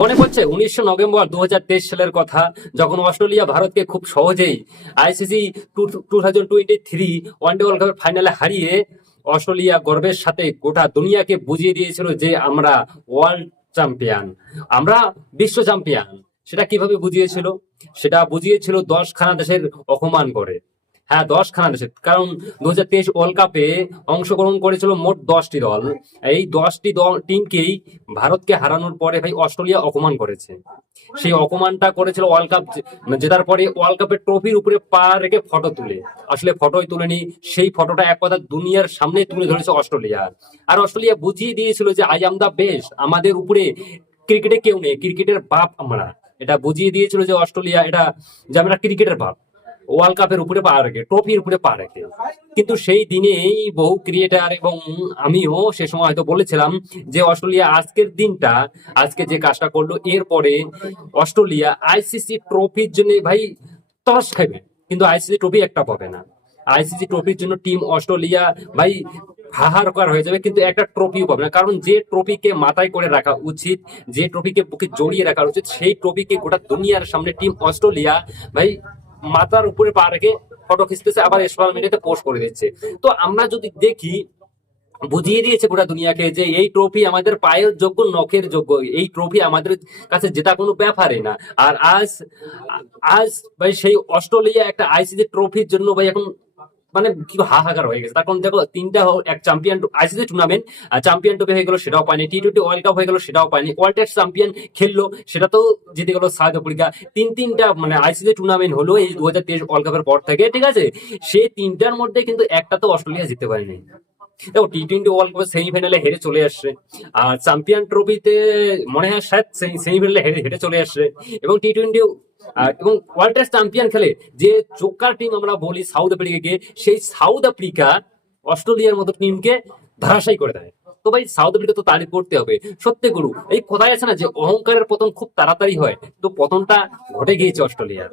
মনে পড়ছে 19 নভেম্বর 2023 সালের কথা, যখন অস্ট্রেলিয়া ভারতকে খুব সহজেই আইসিসি 2023 ওয়ানডে ওয়ার্ল্ড কাপের ফাইনালে হারিয়ে অস্ট্রেলিয়া গর্বের সাথে গোটা দুনিয়াকে বুঝিয়ে দিয়েছিল যে আমরা ওয়ার্ল্ড চ্যাম্পিয়ন, আমরা বিশ্ব চ্যাম্পিয়ন। সেটা কিভাবে বুঝিয়েছিল? সেটা বুঝিয়েছিল 10খানা দেশের অপমান করে। হ্যাঁ, 10খানা দেশের, কারণ 2023 ওয়ার্ল্ড কাপে অংশগ্রহণ করেছিল মোট 10টি দল। এই 10টি দল টিমকেই ভারতকে হারানোর পরে ভাই অস্ট্রেলিয়া অপমান করেছে। সেই অপমানটা করেছিল ওয়ার্ল্ড কাপ জেতার পরে ওয়ার্ল্ড কাপের ট্রফির উপরে পা রেখে ফটো তুলে। আসলে ফটোই তুলেনি, সেই ফটোটা এক কথা দুনিয়ার সামনে তুলে ধরেছে অস্ট্রেলিয়া। আর অস্ট্রেলিয়া বুঝিয়ে দিয়েছিল যে আই এম দা বেস্ট, আমাদের উপরে ক্রিকেটে কেউ নেই, ক্রিকেটের বাপ আমরা। এটা বুঝিয়ে দিয়েছিল যে অস্ট্রেলিয়া, এটা যে আমরা ক্রিকেটের বাপ, ওয়ার্ল্ড কাপের উপরে পা রেখে, ট্রফির উপরে পা রেখে। কিন্তু সেই দিনেই বহু ক্রিয়েটার এবং আমিও সে সময় হয়তো বলেছিলাম যে অস্ট্রেলিয়া আজকের দিনটা, আজকে যে কাজটা করলো, এরপরে অস্ট্রেলিয়া আইসিসি ট্রফির জন্য ভাই তরস খাবে, কিন্তু আইসিসি ট্রফি একটা পাবে না। আইসিসি ট্রফির জন্য টিম অস্ট্রেলিয়া ভাই হাহাকার হয়ে যাবে, কিন্তু একটা ট্রফিও পাবে না। কারণ যে ট্রফিকে মাথায় করে রাখা উচিত, যে ট্রফিকে বুকে জড়িয়ে রাখা উচিত, সেই ট্রফিকে গোটা দুনিয়ার সামনে টিম অস্ট্রেলিয়া ভাই মাথার উপরে পা রেখে ফটো খিচতেছে, আবার সোশ্যাল মিডিয়াতে পোস্ট করে দিচ্ছে। তো আমরা যদি দেখি, বুঝিয়ে দিয়েছে গোটা দুনিয়াকে যে এই ট্রফি আমাদের পায়ের যোগ্য, নখের যোগ্য, এই ট্রফি আমাদের কাছে জেতা কোনো ব্যাপারই না। আর আজ আজ ভাই সেই অস্ট্রেলিয়া একটা আইসিসি ট্রফির জন্য ভাই এখন মানে কি হাহাকার হয়ে গেছে। তার কারণ দেখো, তিনটা এক champion ICC tournament champion trophy হয়ে গেল, সেটাও পায়নি। টি20 ওয়ার্ল্ড কাপ হয়ে গেল, সেটাও পায়নি। ওয়ার্ল্ড টেস্ট চ্যাম্পিয়ন খেললো, সেটা তো জিতে গেল সাউথ আফ্রিকা। তিনটা মানে আইসিসি টুর্নামেন্ট হলো এই 2023 ওয়ার্ল্ড কাপের পর থেকে, ঠিক আছে? সেই তিনটার মধ্যে কিন্তু একটা তো অস্ট্রেলিয়া জিততে পারেনি। দেখো, টি20 ওয়ার্ল্ড কাপের সেমিফাইনালে হেরে চলে আসছে, আর চ্যাম্পিয়ন ট্রফিতে মনে হয় শায়দ সেমিফাইনালে হেরে হেরে চলে আসছে। এবং টি20 এবং ওয়ার্ল্ড টেস্ট চ্যাম্পিয়ন খেলে যে জোকার টিম আমরা বলি সাউথ আফ্রিকাকে, সেই সাউথ আফ্রিকা অস্ট্রেলিয়ার মতো টিমকে ধরাশায়ী করে দেয়। তো ভাই সাউথ আফ্রিকা তো তারিফ করতে হবে। সত্যি গুরু, এই কথাই আছে না যে অহংকারের পতন খুব তাড়াতাড়ি হয়, তো পতনটা ঘটে গিয়েছে অস্ট্রেলিয়ার।